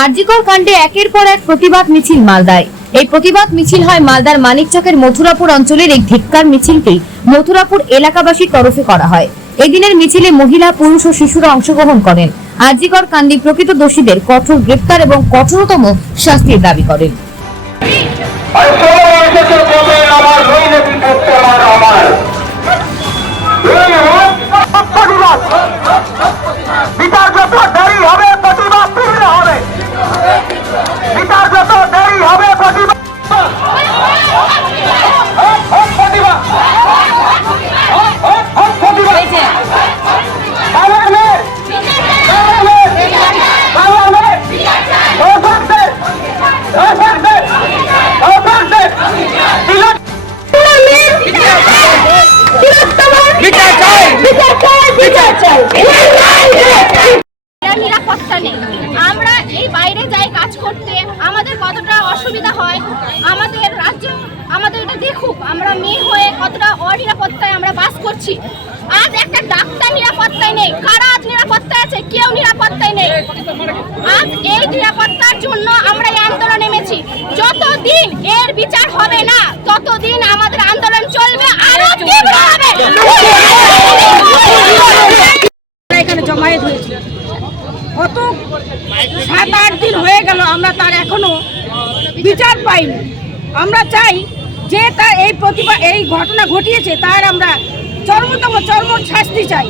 আরজিকর কাণ্ডে একের পর এক প্রতিবাদ মিছিল মালদায়। এই প্রতিবাদ মিছিল হয় মালদার মানিকচকের মথুরাপুর অঞ্চলের এই ধিক্কার মিছিলটি মথুরাপুর এলাকাবাসীর তরফে করা হয়। এদিনের মিছিলে মহিলা, পুরুষ ও শিশুরা অংশগ্রহণ করেন। আরজিকর কান্দি প্রকৃত দোষীদের কঠোর গ্রেপ্তার এবং কঠোরতম শাস্তির দাবি করেন। আমার আমরা এই বাইরে যাই কাজ করতে, আমাদের কতটা অসুবিধা হয়, আমাদের রাজ্য, আমাদের এটা দেখুক, আমরা মেয়ে হয়ে কতটা অনিরাপত্তায় আমরা বাস করছি। আজ একটা ডাক্তার নিরাপত্তায় নেই, কারা আজ নিরাপত্তায় আছে, কেউ নিরাপত্তায় নেই। আজ এই নিরাপত্তার জন্য আমরা এই আন্দোলন নেমেছি। যতদিন এর বিচার হবে না, ততদিন আমাদের আন্দোলন চলবে আরও তীব্র হবে আমরা জমায়েত হয়েছি কত সাত আট দিন হয়ে গেল, আমরা তার এখনও বিচার পাইনি। আমরা চাই যে তার এই প্রতিভা, এই ঘটনা ঘটিয়েছে, তার আমরা চরমতম চর্ম শাস্তি চাই।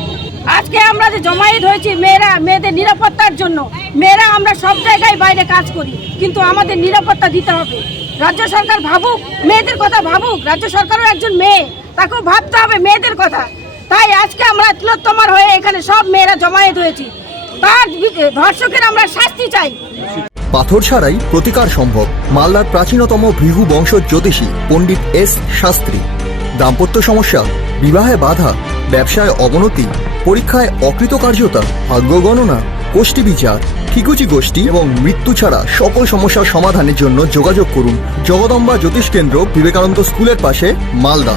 আজকে আমরা যে জমায়েত হয়েছি, মেয়েরা, মেয়েদের নিরাপত্তার জন্য, মেয়েরা আমরা সব জায়গায় বাইরে কাজ করি, কিন্তু আমাদের নিরাপত্তা দিতে হবে। রাজ্য সরকার ভাবুক, মেয়েদের কথা ভাবুক, রাজ্য সরকারও একজন মেয়ে, তাকেও ভাবতে হবে মেয়েদের কথা। তাই আজকে আমরা তিলোত্তমার হয়ে এখানে সব মেয়েরা জমায়েত হয়েছি। তার ধর্ষকের আমরা শাস্তি চাই। পাথর ছাড়াই প্রতিকার সম্ভব, মালদার প্রাচীনতম ভৃহু বংশ জ্যোতিষী পণ্ডিত এস শাস্ত্রী। দাম্পত্য সমস্যা, বিবাহে বাধা, ব্যবসায় অবনতি, পরীক্ষায় অকৃতকার্যতা, ভাগ্য গণনা, গোষ্ঠী বিচার, ঠিকুচি গোষ্ঠী এবং মৃত্যু ছাড়া সকল সমস্যার সমাধানের জন্য যোগাযোগ করুন জগদম্বা জ্যোতিষ কেন্দ্র বিবেকানন্দ স্কুলের পাশে, Malda.